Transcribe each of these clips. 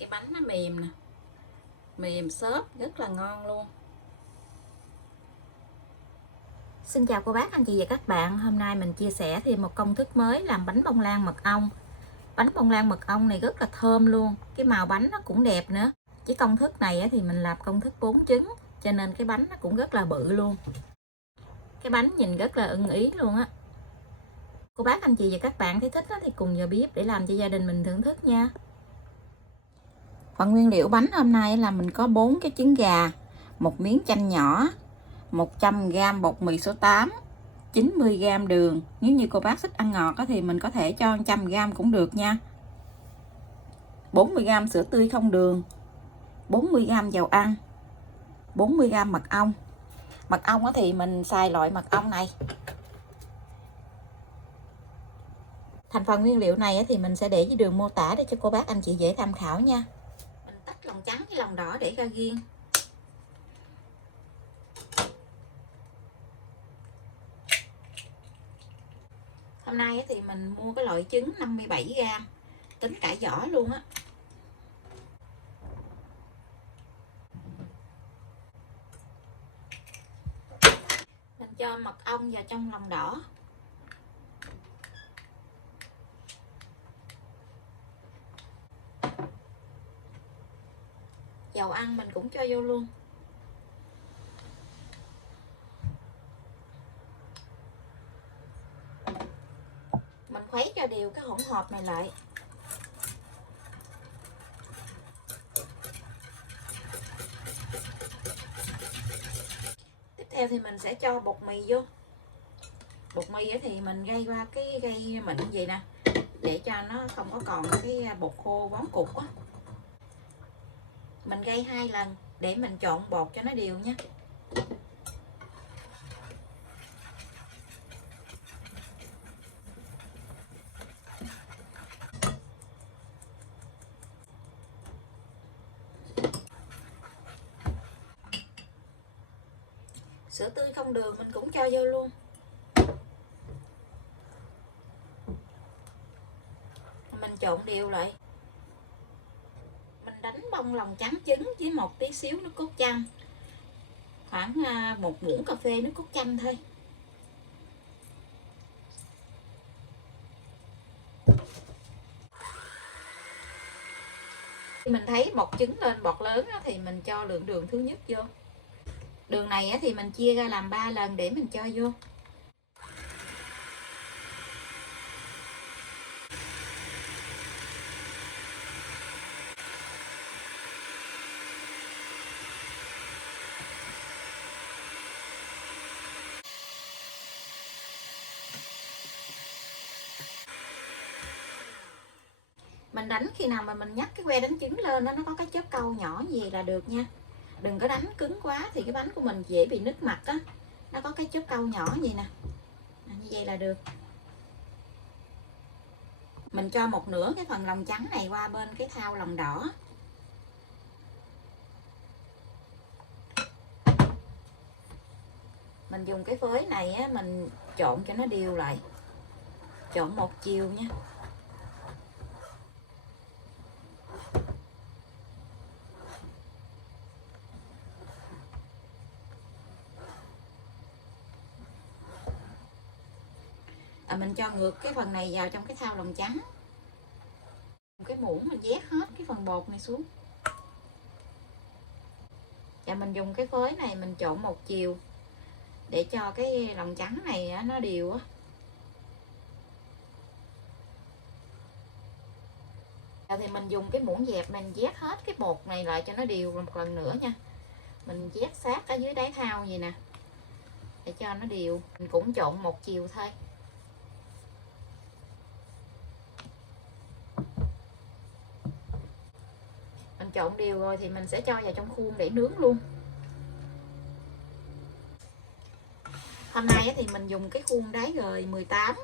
Cái bánh nó mềm nè, mềm xốp rất là ngon luôn. Xin chào cô bác, anh chị và các bạn. Hôm nay mình chia sẻ thêm một công thức mới làm bánh bông lan mật ong. Bánh bông lan mật ong này rất là thơm luôn, cái màu bánh nó cũng đẹp nữa. Cái công thức này thì mình làm công thức 4 trứng, cho nên cái bánh nó cũng rất là bự luôn. Cái bánh nhìn rất là ưng ý luôn á. Cô bác, anh chị và các bạn thấy thích thì cùng vào bếp để làm cho gia đình mình thưởng thức nha. Phần nguyên liệu bánh hôm nay là mình có 4 cái trứng gà, một miếng chanh nhỏ, 100g bột mì số 8, 90g đường. Nếu như cô bác thích ăn ngọt thì mình có thể cho 100g cũng được nha. 40g sữa tươi không đường, 40g dầu ăn, 40g mật ong. Mật ong thì mình xài loại mật ong này. Thành phần nguyên liệu này thì mình sẽ để dưới đường mô tả để cho cô bác anh chị dễ tham khảo nha. Mình tách lòng trắng với lòng đỏ để ra riêng. Hôm nay thì mình mua cái loại trứng 57g, tính cả vỏ luôn á. Mình cho mật ong vào trong lòng đỏ. Dầu ăn mình cũng cho vô luôn. Mình khuấy cho đều cái hỗn hợp này lại. Tiếp theo thì mình sẽ cho bột mì vô. Bột mì thì mình gây qua cái gây mịn gì nè, để cho nó không có còn cái bột khô vón cục á. Mình gây 2 lần để mình trộn bột cho nó đều nha. Sữa tươi không đường mình cũng cho vô luôn. Mình trộn đều lại. Mình đánh bông lòng trắng trứng với một tí xíu nước cốt chanh, khoảng 1 muỗng cà phê nước cốt chanh thôi. Khi mình thấy bọt trứng lên bọt lớn thì mình cho lượng đường thứ nhất vô. Đường này thì mình chia ra làm 3 lần để mình cho vô. Mình đánh khi nào mà mình nhắc cái que đánh trứng lên nó có cái chớp câu nhỏ như vậy là được nha. Đừng có đánh cứng quá thì cái bánh của mình dễ bị nứt mặt á. Nó có cái chớp câu nhỏ vậy nè. Như vậy là được. Mình cho một nửa cái phần lòng trắng này qua bên cái thau lòng đỏ. Mình dùng cái phới này mình trộn cho nó đều lại. Trộn một chiều nha. Mình cho ngược cái phần này vào trong cái thau lòng trắng. Cái muỗng mình vét hết cái phần bột này xuống. Và mình dùng cái phới này mình trộn một chiều để cho cái lòng trắng này nó đều á. Thì mình dùng cái muỗng dẹp mình vét hết cái bột này lại cho nó đều một lần nữa nha. Mình vét sát ở dưới đáy thau gì nè, để cho nó đều. Mình cũng trộn một chiều thôi. Mình trộn đều rồi thì mình sẽ cho vào trong khuôn để nướng luôn. Hôm nay thì mình dùng cái khuôn đáy G18.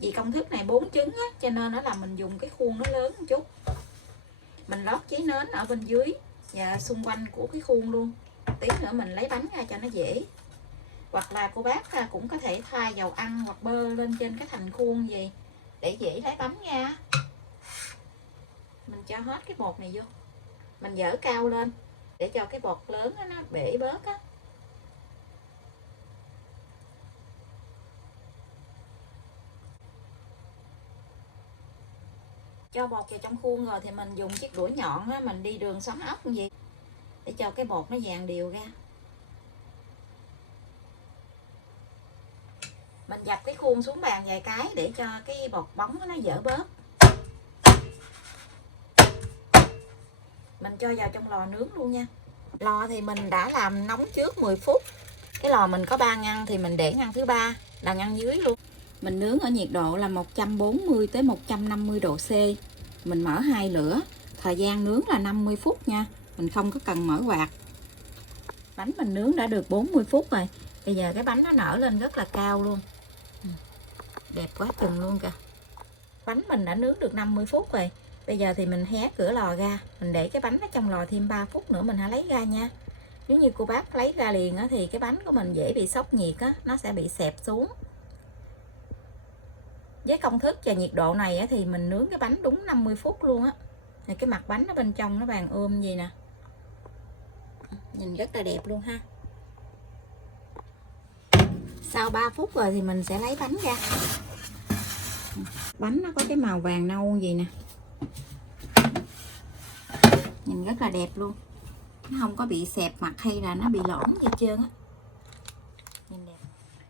Vì công thức này 4 trứng cho nên nó là mình dùng cái khuôn nó lớn một chút. Mình lót giấy nến ở bên dưới và xung quanh của cái khuôn luôn. Tí nữa mình lấy bánh ra cho nó dễ. Hoặc là cô bác cũng có thể thoa dầu ăn hoặc bơ lên trên cái thành khuôn gì để dễ lấy bánh ra. Mình cho hết cái bột này vô, mình dỡ cao lên để cho cái bột lớn đó, nó bể bớt á. Cho bột vào trong khuôn rồi thì mình dùng chiếc đũa nhọn á, mình đi đường xoắn ốc như vậy để cho cái bột nó dàn đều ra. Mình dập cái khuôn xuống bàn vài cái để cho cái bột bóng nó dở bớt. Mình cho vào trong lò nướng luôn nha. Lò thì mình đã làm nóng trước 10 phút. Cái lò mình có 3 ngăn thì mình để ngăn thứ 3 là ngăn dưới luôn. Mình nướng ở nhiệt độ là 140 tới 150 độ C. Mình mở 2 lửa. Thời gian nướng là 50 phút nha. Mình không có cần mở quạt. Bánh mình nướng đã được 40 phút rồi. Bây giờ cái bánh nó nở lên rất là cao luôn. Đẹp quá chừng luôn kìa. Bánh mình đã nướng được 50 phút rồi. Bây giờ thì mình hé cửa lò ra. Mình để cái bánh ở trong lò thêm 3 phút nữa mình hãy lấy ra nha. Nếu như cô bác lấy ra liền á, thì cái bánh của mình dễ bị sốc nhiệt á, nó sẽ bị xẹp xuống. Với công thức và nhiệt độ này á, thì mình nướng cái bánh đúng 50 phút luôn á. Cái mặt bánh ở bên trong nó vàng ươm gì nè. Nhìn rất là đẹp luôn ha. Sau 3 phút rồi thì mình sẽ lấy bánh ra. Bánh nó có cái màu vàng nâu gì nè. Nhìn rất là đẹp luôn. Nó không có bị xẹp mặt hay là nó bị lõm gì hết trơn á. Nhìn đẹp.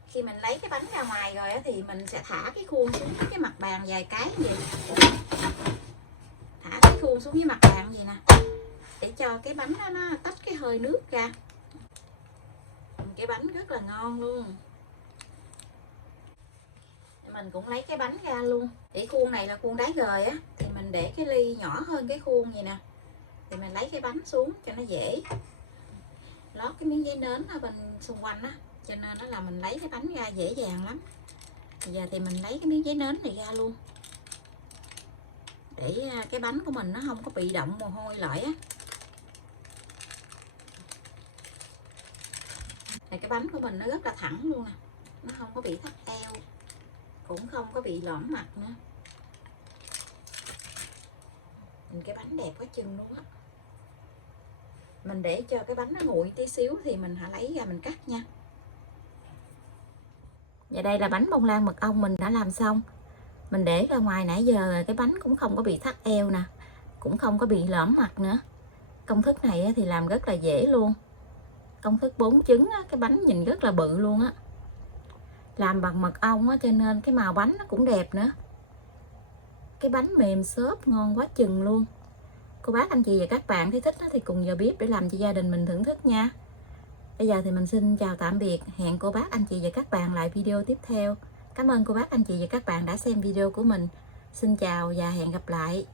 Khi mình lấy cái bánh ra ngoài rồi á, thì mình sẽ thả cái khuôn xuống cái mặt bàn vài cái vậy. Thả cái khuôn xuống với mặt bàn gì nè. Để cho cái bánh đó nó tách cái hơi nước ra. Cái bánh rất là ngon luôn. Mình cũng lấy cái bánh ra luôn. Để khuôn này là khuôn đá gời á, thì mình để cái ly nhỏ hơn cái khuôn vậy nè. Thì mình lấy cái bánh xuống cho nó dễ. Lót cái miếng giấy nến ở bên xung quanh á, cho nên nó là mình lấy cái bánh ra dễ dàng lắm. Bây giờ thì mình lấy cái miếng giấy nến này ra luôn. Để cái bánh của mình nó không có bị động mồ hôi lại á. Cái bánh của mình nó rất là thẳng luôn nè. Nó không có bị thắt eo, cũng không có bị lõm mặt nữa. Nhìn cái bánh đẹp quá chừng luôn á. Mình để cho cái bánh nó nguội tí xíu thì mình hãy lấy ra mình cắt nha. Và đây là bánh bông lan mật ong mình đã làm xong. Mình để ra ngoài nãy giờ cái bánh cũng không có bị thắt eo nè, cũng không có bị lõm mặt nữa. Công thức này thì làm rất là dễ luôn. Công thức 4 trứng á, cái bánh nhìn rất là bự luôn á. Làm bằng mật ong á, cho nên cái màu bánh nó cũng đẹp nữa. Cái bánh mềm xốp ngon quá chừng luôn. Cô bác anh chị và các bạn thấy thích thì cùng vào bếp để làm cho gia đình mình thưởng thức nha. Bây giờ thì mình xin chào tạm biệt. Hẹn cô bác anh chị và các bạn lại video tiếp theo. Cảm ơn cô bác anh chị và các bạn đã xem video của mình. Xin chào và hẹn gặp lại.